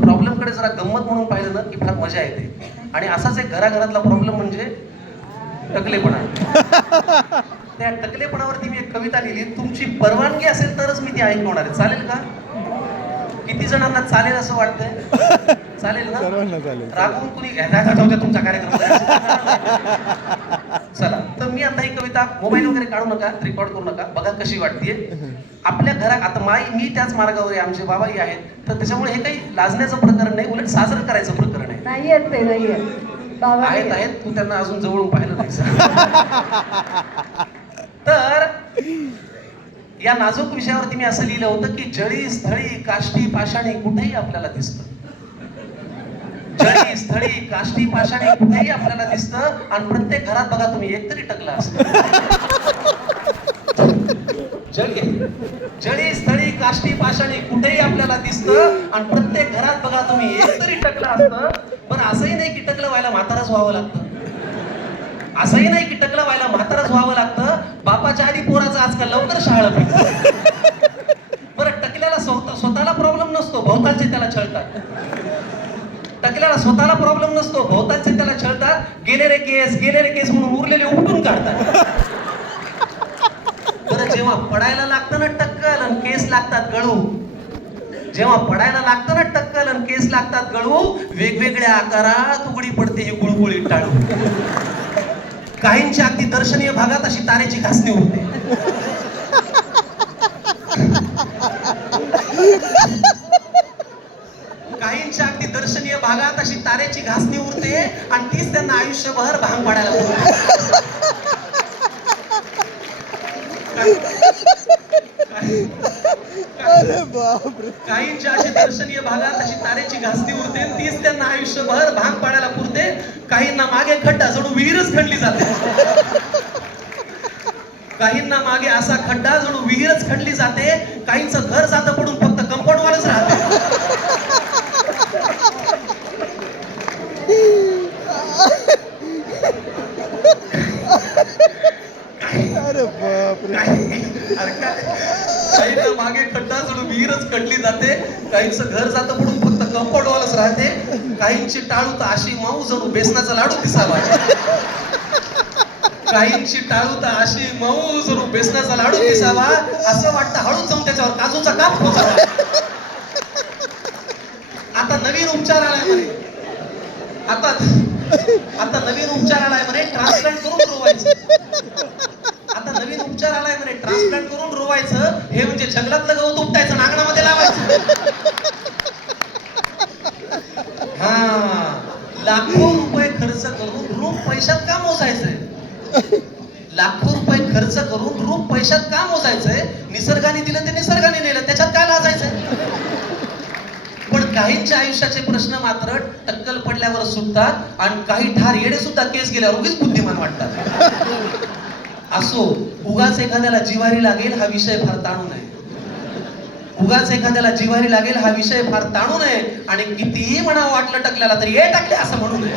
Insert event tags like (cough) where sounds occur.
प्रॉब्लेमकडे जरा गंमत म्हणून पाहिलं ना की फार मजा येते. आणि असाच एक घराघरातला प्रॉब्लेम म्हणजे टकलेपणा. (laughs) त्या टकलेपणावरती मी एक कविता लिहिली. तुमची परवानगी असेल तरच मी ती ऐकवणार आहे. चालेल का? किती जणांना चालेल असं वाटतंय? (laughs) चालेल ना? रागवून कुणी "ए, जा, जा, जाऊ द्या तुमचा कार्यक्रम (laughs) चला तर मी आता ही कविता मोबाईल वगैरे काढू नका रेकॉर्ड करू नका. बघा कशी वाटतेय. आपल्या घरात आता माई मी त्याच मार्गावर आहे आमचे बाबाही आहेत. तर त्याच्यामुळे हे काही लाजण्याचं प्रकरण नाही उलट साजरं करायचं प्रकरण आहे. नाही येत ते नाही आहेत. आहेत तू त्यांना अजून जवळून पाहिलं नाही तर या नाजूक विषयावरती मी असं लिहिलं होतं की जळी स्थळी काष्टी पाषाणी कुठेही आपल्याला दिसतं. जळी स्थळी काष्टी पाषाणी कुठेही आपल्याला दिसतं. आणि प्रत्येक घरात बघा तुम्ही एकतरी टकला असतं. जळी जळी स्थळी काष्टी पाषाणी कुठेही आपल्याला दिसतं. आणि प्रत्येक घरात बघा तुम्ही एकतरी टकलं असतं. पण असंही नाही की टकलं व्हायला म्हाताराच व्हावं लागतं. असंही नाही की टकलं व्हायला म्हाताराच व्हावं लागतं. बापाच्या आधी पोराचं आजकाल लवकर शाळा पाहिजे बरं टकल्याला स्वतः स्वतःला प्रॉब्लेम नसतो भोवतालचे त्याला छळतात. टकल्याला स्वतःला प्रॉब्लेम नसतो भोवतालचे त्याला छळतात. गेले रे केस गेले रे केस म्हणून उरलेले उपटून काढतात. पडायला लागतं ना टक्कल आणि केस लागतात गळू. जेव्हा पडायला लागतं ना टक्कल आणि केस लागतात गळू वेगवेगळ्या आकारात उघडी पडते ही गुळगुळी टाळू. काहींच्या अगदी दर्शनीय भागात अशी तारेची घासणी उरते काहींच्या अगदी दर्शनीय भागात अशी तारेची घासणी उरते आणि तीच त्यांना आयुष्यभर भांग पाडायला अरे बापरे. काहींच्या अशी दर्शनीय भागात अशी तारेची घासणी उरते तीच त्यांना आयुष्यभर भांग पाडायला पुरते. काहींना मागे खड्डा जणू विहीरच खणली जाते. काहींना मागे असा खड्डा जणू विहीरच खणली जाते. काहींचं घर जातं पडून फक्त कंपाऊंड वालच राहते. अरे बापरे. काय? मागे खड्डा सोडून विहीरच खडली जाते. काहींचं घर जातं म्हणून फक्त कंपाऊंड वालच राहते. काहींची टाळू तर अशी माऊ जणू बेसनाचा लाडू दिसावा. काहींची टाळू तर अशी मऊ जणू बेसनाचा लाडू दिसावा. असं वाटतं हळूच जाऊन त्याच्यावर काजूचा काप होता आता नवीन उपचार आलाय म्हणे. आता आता नवीन उपचार आलाय म्हणे. ट्रान्सप्लांट करून पुरवायचं ते जंगलातलं गवत उपटायचं नांगणामध्ये लावायचं. हा. लाखो रुपये खर्च करून रूप पैशात का मोजायचंय? लाखो रुपये खर्च करून रूप पैशात का मोजायचंय? निसर्गाने दिलं ते निसर्गाने नेलं त्याच्यात काय लाजायचंय? पण काहींच्या आयुष्याचे प्रश्न मात्र टक्कल पडल्यावर सुटतात आणि काही ठार येडे सुद्धा केस गेल्यावर उगीच बुद्धिमान वाटतात. असो उगाच एखाद्याला जिवारी लागेल हा विषय फार ताणू नये उगाच एखाद्याला जिवारी लागेल हा विषय फार ताणू नये आणि कितीही म्हणावं वाटलं टकल्याला तरी ये टाकले असं म्हणू नये.